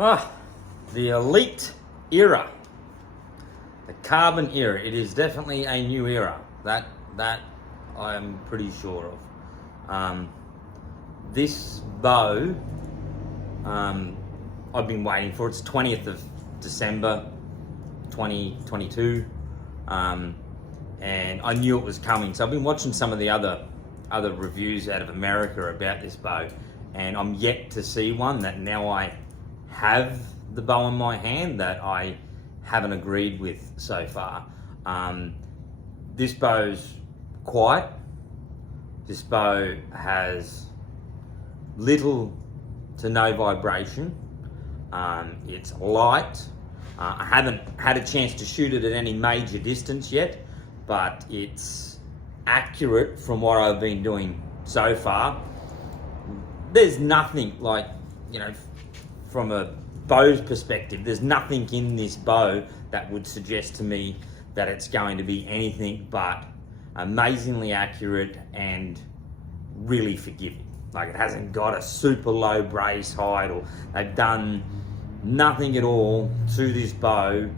Ah, the Elite era, the carbon era. It is definitely a new era. That I'm pretty sure of. This bow, I've been waiting for. It's 20th of December, 2022, and I knew it was coming. So I've been watching some of the other reviews out of America about this bow, and I'm yet to see one that now I have the bow in my hand that I haven't agreed with so far. This bow's quiet. This bow has little to no vibration. It's light. I haven't had a chance to shoot it at any major distance yet, but it's accurate from what I've been doing so far. There's nothing like, from a bow's perspective, there's nothing in this bow that would suggest to me that it's going to be anything but amazingly accurate and really forgiving. Like, it hasn't got a super low brace height, or they've done nothing at all to this bow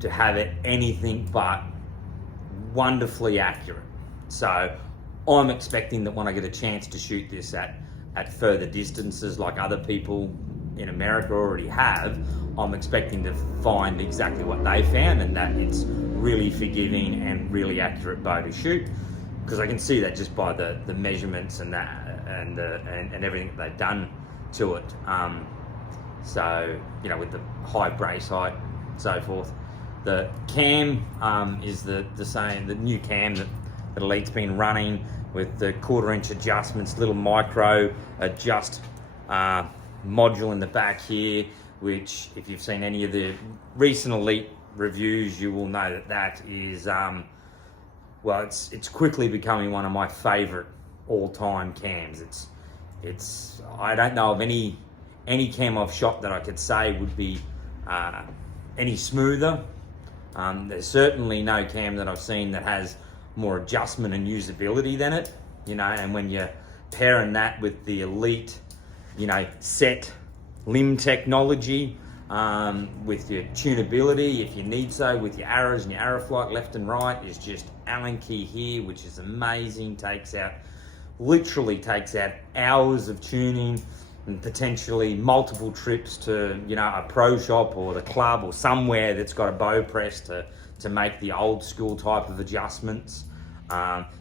to have it anything but wonderfully accurate. So I'm expecting that when I get a chance to shoot this at further distances like other people in America already have, I'm expecting to find exactly what they found, and that it's really forgiving and really accurate bow to shoot, because I can see that just by the measurements and that and everything that they've done to it. So with the high brace height and so forth. The cam is the same, the new cam that Elite's been running, with the 1/4 inch adjustments, little micro adjust module in the back here, which if you've seen any of the recent Elite reviews, you will know that is it's quickly becoming one of my favorite all-time cams. It's I don't know of any cam I've shot that I could say would be any smoother. There's certainly no cam that I've seen that has more adjustment and usability than it, and when you're pairing that with the Elite, set limb technology, with your tunability, if you need so, with your arrows and your arrow flight left and right, is just Allen key here, which is amazing. Literally takes out hours of tuning and potentially multiple trips to, a pro shop or the club or somewhere that's got a bow press to make the old school type of adjustments.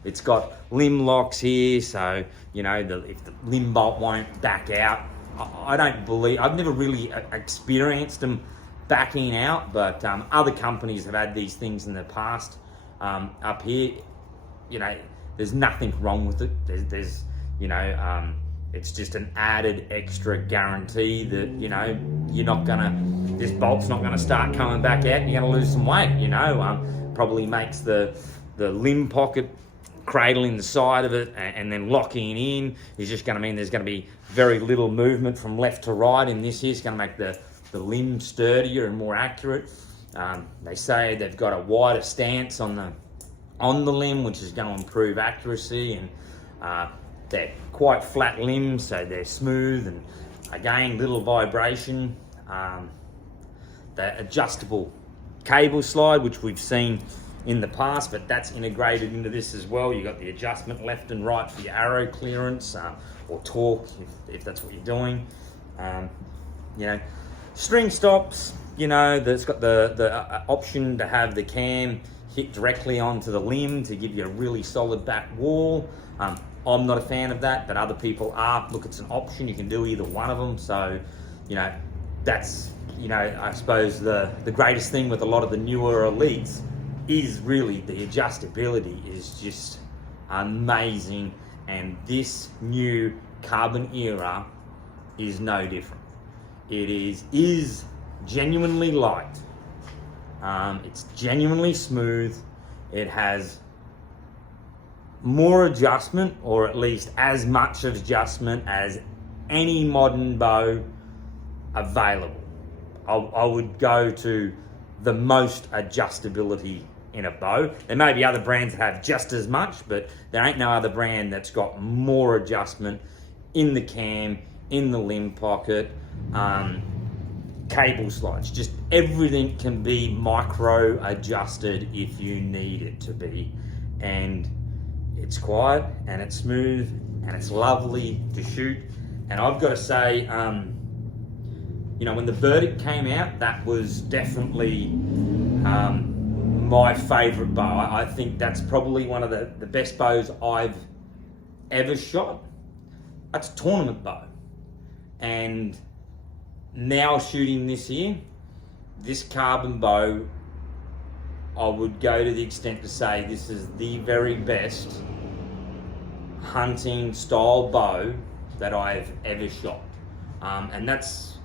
It's got limb locks here, so, if the limb bolt won't back out, I've never really experienced them backing out, but other companies have had these things in the past. Up here, there's nothing wrong with it. There's it's just an added extra guarantee that, this bolt's not gonna start coming back out and you're gonna lose some weight, probably makes the limb pocket cradling the side of it and then locking in is just going to mean there's going to be very little movement from left to right in this here. It's going to make the limb sturdier and more accurate. They say they've got a wider stance on the limb, which is going to improve accuracy, and they're quite flat limbs, so they're smooth, and again, little vibration. The adjustable cable slide, which we've seen in the past, but that's integrated into this as well. You got the adjustment left and right for your arrow clearance, or torque, if that's what you're doing. String stops, that's got the option to have the cam hit directly onto the limb to give you a really solid back wall. I'm not a fan of that, but other people are. Look, it's an option. You can do either one of them. So, that's, I suppose the greatest thing with a lot of the newer Elites is really the adjustability is just amazing, and this new carbon era is no different. It is genuinely light. It's genuinely smooth. It has more adjustment, or at least as much adjustment as any modern bow available. I would go to the most adjustability in a bow. There may be other brands that have just as much, but there ain't no other brand that's got more adjustment in the cam, in the limb pocket. cable slides. Just everything can be micro adjusted if you need it to be. And it's quiet and it's smooth and it's lovely to shoot. And I've got to say, you know, when the Verdict came out, that was definitely my favorite bow. I think that's probably one of the best bows I've ever shot. That's a tournament bow. And now shooting this here, this carbon bow, I would go to the extent to say this is the very best hunting style bow that I've ever shot. And that's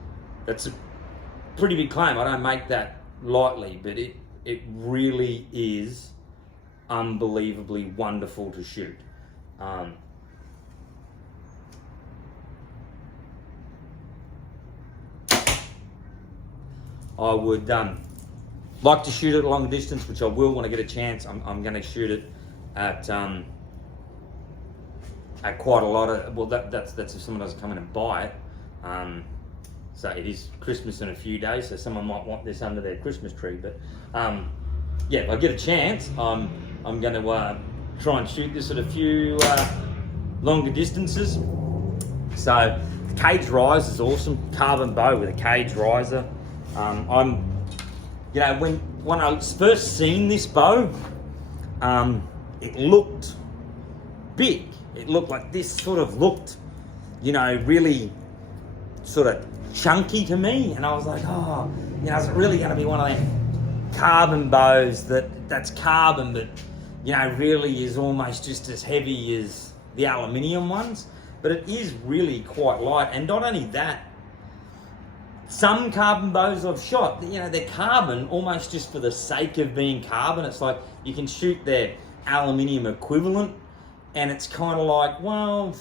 a pretty big claim. I don't make that lightly, but it really is unbelievably wonderful to shoot. I would like to shoot it a long distance, which I will when I get a chance. I'm going to shoot it at quite a lot of, well, that's if someone doesn't come in and buy it. So it is Christmas in a few days, so someone might want this under their Christmas tree. But yeah, if I get a chance, I'm going to try and shoot this at a few longer distances. So the cage rise is awesome. Carbon bow with a cage riser. You know, when I first seen this bow, it looked big. It looked like this sort of looked, you know, really sort of chunky to me. And I was like, oh, you know, is it really going to be one of them carbon bows that's carbon, but, you know, really is almost just as heavy as the aluminium ones? But it is really quite light. And not only that, some carbon bows I've shot, you know, they're carbon almost just for the sake of being carbon. It's like you can shoot their aluminium equivalent, and it's kind of like, well,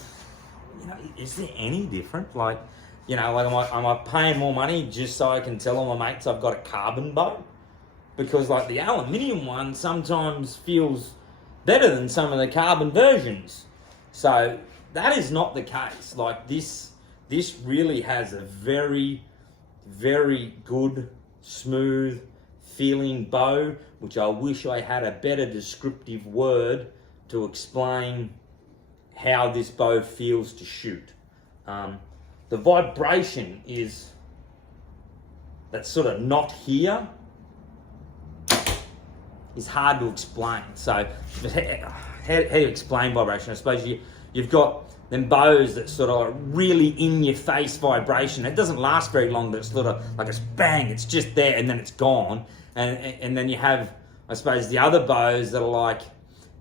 you know, is there any different? Like, you know, like am I paying more money just so I can tell all my mates I've got a carbon bow? Because like the aluminium one sometimes feels better than some of the carbon versions. So that is not the case. Like this really has a very, very good, smooth feeling bow, which I wish I had a better descriptive word to explain how this bow feels to shoot. The vibration that's sort of not here is hard to explain. So how do you explain vibration? I suppose you've got them bows that sort of really in your face vibration. It doesn't last very long, but it's sort of like it's bang, it's just there and then it's gone. And then you have, I suppose, the other bows that are like,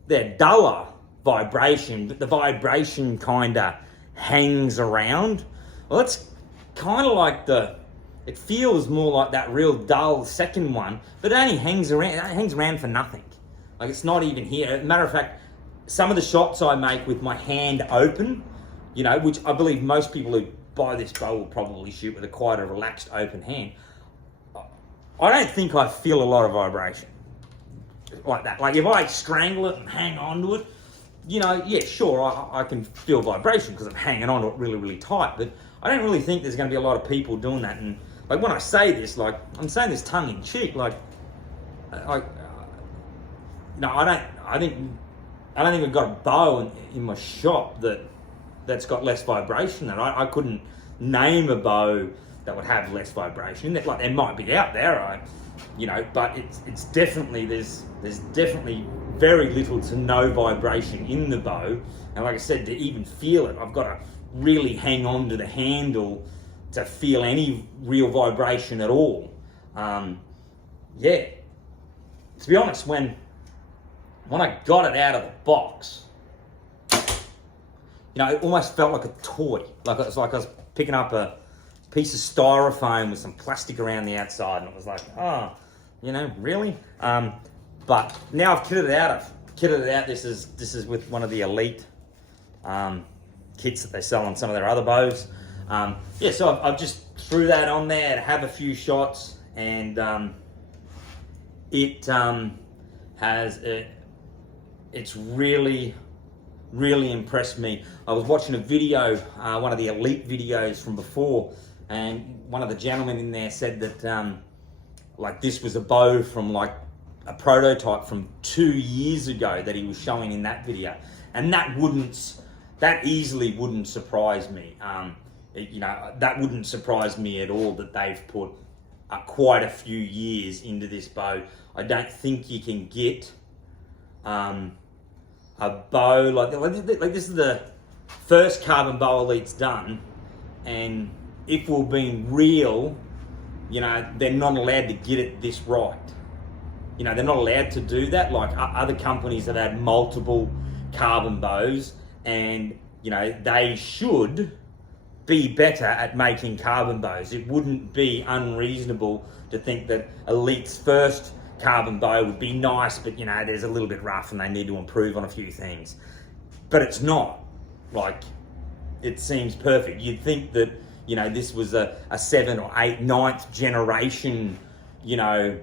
they're duller vibration, but the vibration kind of hangs around. Well, it's kind of like it feels more like that real dull second one, but it only hangs around. It hangs around for nothing. Like it's not even here. Matter of fact, some of the shots I make with my hand open, you know, which I believe most people who buy this bow will probably shoot with quite a relaxed open hand. I don't think I feel a lot of vibration like that. Like if I strangle it and hang on to it, you know, yeah, sure, I can feel vibration because I'm hanging on to it really, really tight, but I don't really think there's going to be a lot of people doing that. And like when I say this, like I'm saying this tongue in cheek, no, I don't think I've got a bow in my shop that's got less vibration than I couldn't name a bow that would have less vibration. Like there might be out there, you know, but it's definitely there's definitely very little to no vibration in the bow. And like I said, to even feel it, I've got to really hang on to the handle to feel any real vibration at all. Yeah, to be honest, when I got it out of the box, you know, it almost felt like a toy. Like it's like I was picking up a piece of styrofoam with some plastic around the outside, and it was like, oh, you know, really? But now I've kitted it out. This is with one of the Elite kits that they sell on some of their other bows. Yeah, so I've just threw that on there to have a few shots, and it's really, really impressed me. I was watching a video, one of the Elite videos from before, and one of the gentlemen in there said that like this was a bow from like a prototype from 2 years ago that he was showing in that video, and that easily wouldn't surprise me. That wouldn't surprise me at all that they've put quite a few years into this bow. I don't think you can get a bow like this is the first carbon bow Elite's done, and if we're being real, they're not allowed to get it this right. They're not allowed to do that. Like other companies have had multiple carbon bows, and they should be better at making carbon bows. It wouldn't be unreasonable to think that Elite's first carbon bow would be nice, but there's a little bit rough and they need to improve on a few things. But it's not. Like, it seems perfect. You'd think that this was a 7th or 8th, 9th generation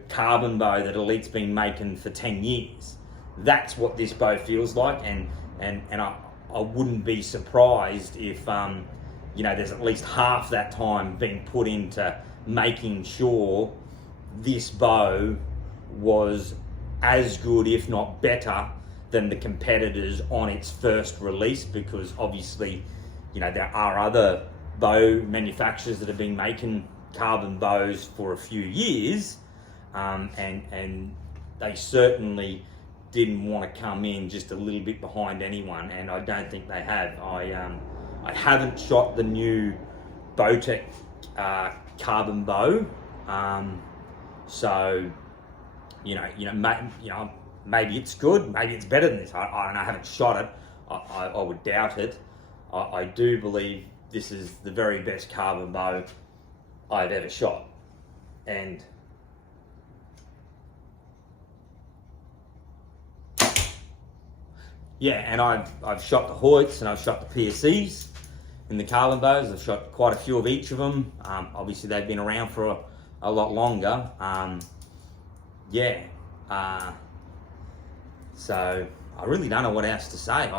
carbon bow that Elite's been making for 10 years. That's what this bow feels like, and I wouldn't be surprised if there's at least half that time being put into making sure this bow was as good, if not better, than the competitors on its first release, because obviously, there are other bow manufacturers that have been making carbon bows for a few years, and they certainly didn't want to come in just a little bit behind anyone, and I don't think they have. I haven't shot the new Bowtech carbon bow, so maybe it's good, maybe it's better than this. I don't know. I haven't shot it. I would doubt it. I do believe this is the very best carbon bow I've ever shot, and yeah, and I've shot the Hoyts and I've shot the PSEs in the carbon bows. I've shot quite a few of each of them. Obviously, they've been around for a lot longer. So I really don't know what else to say.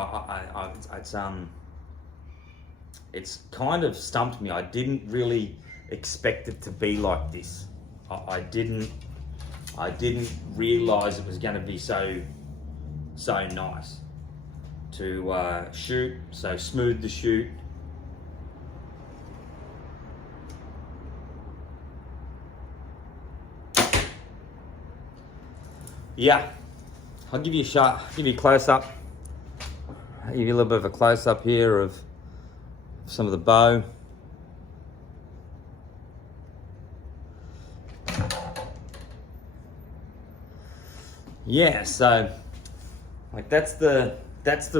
It's kind of stumped me. I didn't really expect it to be like this. I didn't realize it was going to be so nice to shoot, so smooth to shoot. Yeah, I'll give you a shot, give you a close up. I'll give you a little bit of a close up here of some of the bow. Yeah, so like that's the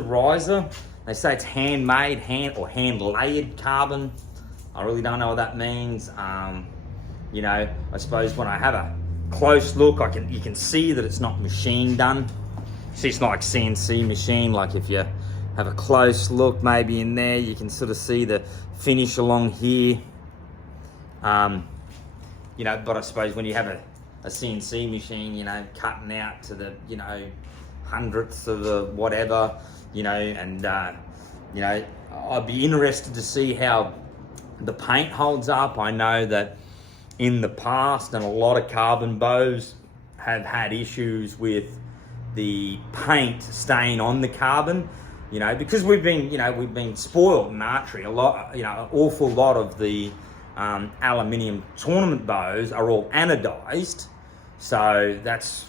riser. They say it's handmade, hand layered carbon. I really don't know what that means. I suppose when I have a close look, you can see that it's not machine done. See, it's not like CNC machine. Like if you have a close look, maybe in there, you can sort of see the finish along here. But I suppose when you have a CNC machine, cutting out to the, hundredths of the whatever, and I'd be interested to see how the paint holds up. I know that in the past, and a lot of carbon bows have had issues with the paint staying on the carbon, because we've been spoiled in archery. A lot, an awful lot of the aluminium tournament bows are all anodized, so that's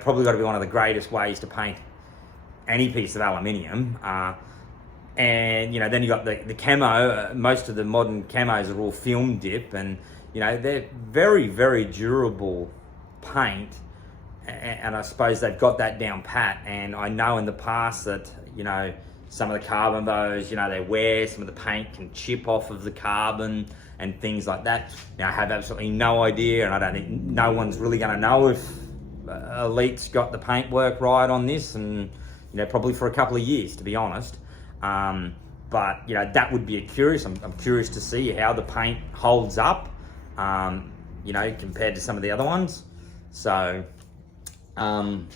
probably got to be one of the greatest ways to paint any piece of aluminium. And then you got the camo. Most of the modern camos are all film dip, and they're very, very durable paint, and I suppose they've got that down pat. And I know in the past that some of the carbon bows, they wear, some of the paint can chip off of the carbon and things like that. Now, I have absolutely no idea, and I don't think no one's really going to know if Elite's got the paintwork right on this, and probably for a couple of years, to be honest. But that would be I'm curious to see how the paint holds up, compared to some of the other ones. So, I'm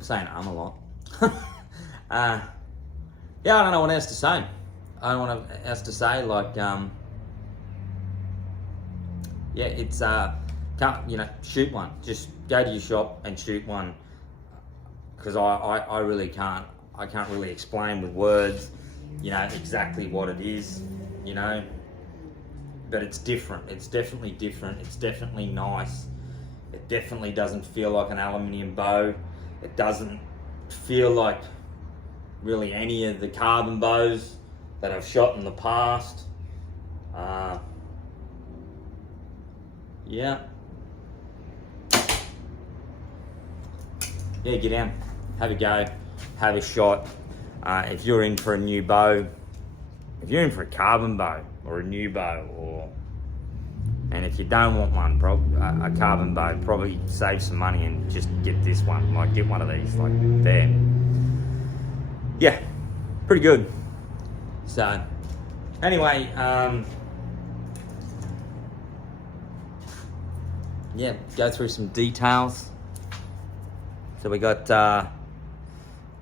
saying a lot. Yeah, I don't know what else to say. I don't know what else to say. Like, yeah, it's shoot one. Just go to your shop and shoot one, because I really can't. I can't really explain with words, exactly what it is, but it's different. It's definitely different. It's definitely nice. It definitely doesn't feel like an aluminium bow. It doesn't feel like really any of the carbon bows that I've shot in the past. Yeah, get down, have a go, have a shot. If you're in for a new bow, if you're in for a carbon bow or a new bow, and if you don't want one, a carbon bow, probably save some money and just get this one. Like, get one of these, like there. Yeah, pretty good. So, anyway, yeah, go through some details. So we got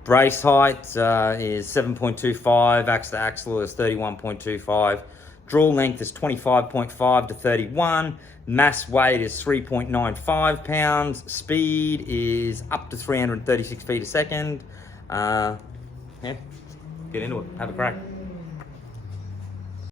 brace height is 7.25, axle to axle is 31.25, draw length is 25.5 to 31, mass weight is 3.95 pounds, speed is up to 336 feet a second. Yeah, get into it, have a crack.